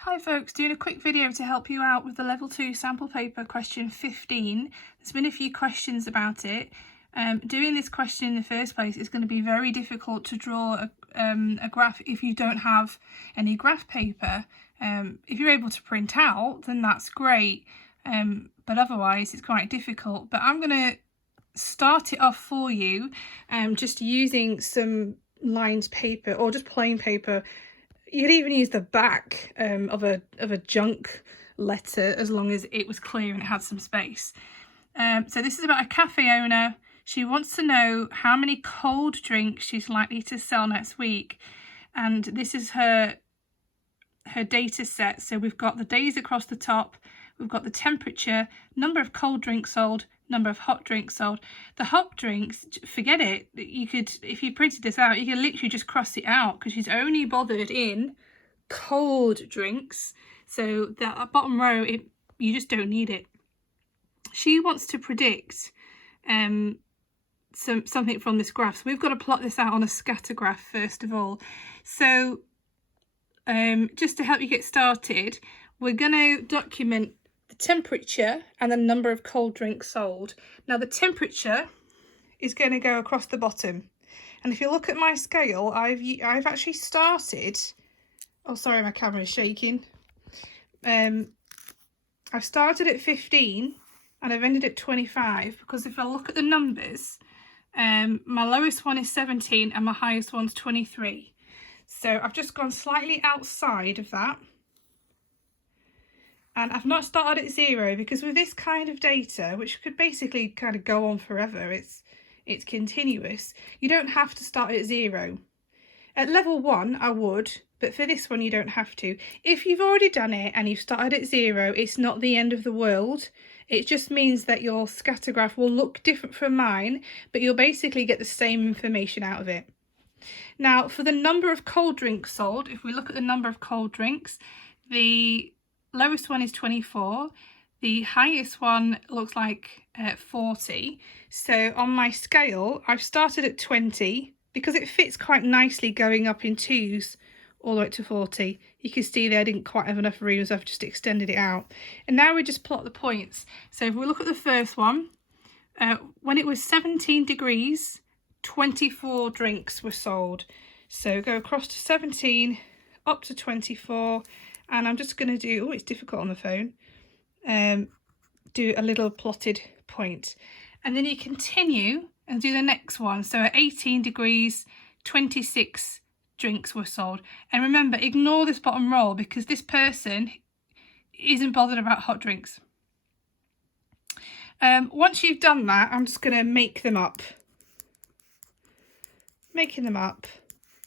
Hi folks, doing a quick video to help you out with the level 2 sample paper question 15. There's been a few questions about it. Doing this question in the first place is going to be very difficult to draw a graph if you don't have any graph paper. If you're able to print out, then that's great, but otherwise it's quite difficult. But I'm going to start it off for you just using some lined paper or just plain paper. You could even use the back of a junk letter as long as it was clear and it had some space. So this is about a cafe owner. She wants to know how many cold drinks she's likely to sell next week, and this is her data set. So we've got the days across the top, we've got the temperature, number of cold drinks sold, number of hot drinks sold. The hot drinks, forget it. You could, if you printed this out, you could literally just cross it out because she's only bothered in cold drinks. So that bottom row, you just don't need it. She wants to predict something from this graph. So we've got to plot this out on a scatter graph first of all. So just to help you get started, we're going to document the temperature and the number of cold drinks sold. Now the temperature is going to go across the bottom, and if you look at my scale, I've actually started, oh sorry, my camera is shaking. I've started at 15 and I've ended at 25 because if I look at the numbers, my lowest one is 17 and my highest one's 23. So I've just gone slightly outside of that. And I've not started at 0 because with this kind of data, which could basically kind of go on forever, it's continuous, you don't have to start at 0. At level 1 I would, but for this one you don't have to. If you've already done it and you've started at 0, it's not the end of the world. It just means that your scatter graph will look different from mine, but you'll basically get the same information out of it. Now for the number of cold drinks sold, if we look at the number of cold drinks, the lowest one is 24, the highest one looks like 40. So on my scale I've started at 20 because it fits quite nicely going up in 2s all the way to 40. You can see there I didn't quite have enough room, so I've just extended it out. And now we just plot the points. So if we look at the first one, when it was 17 degrees, 24 drinks were sold. So go across to 17 up to 24, and I'm just going to do, oh it's difficult on the phone, do a little plotted point, and then you continue and do the next one. So at 18 degrees 26 drinks were sold, and remember, ignore this bottom row because this person isn't bothered about hot drinks. Once you've done that, I'm just going to make them up. Making them up,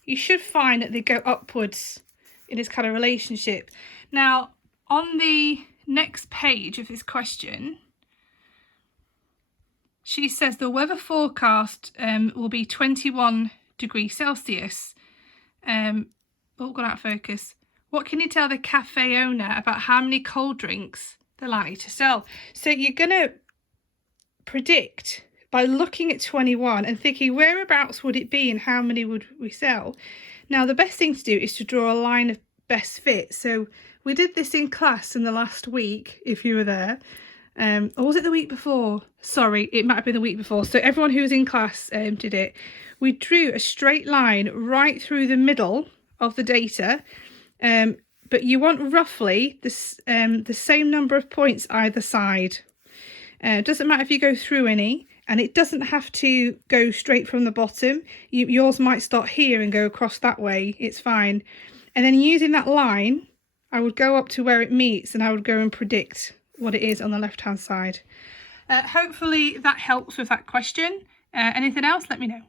you should find that they go upwards in this kind of relationship. Now on the next page of this question, she says the weather forecast will be 21 degrees Celsius. Oh, got out of focus. What can you tell the cafe owner about how many cold drinks they're likely to sell? So you're going to predict by looking at 21 and thinking whereabouts would it be and how many would we sell. Now the best thing to do is to draw a line of best fit. So we did this in class in the last week, if you were there, or was it the week before? Sorry, it might have been the week before. So everyone who was in class did it. We drew a straight line right through the middle of the data, but you want roughly this, the same number of points either side. Doesn't matter if you go through any, and it doesn't have to go straight from the bottom. Yours might start here and go across that way, it's fine. And then using that line, I would go up to where it meets and I would go and predict what it is on the left hand side. Hopefully that helps with that question. Anything else, let me know.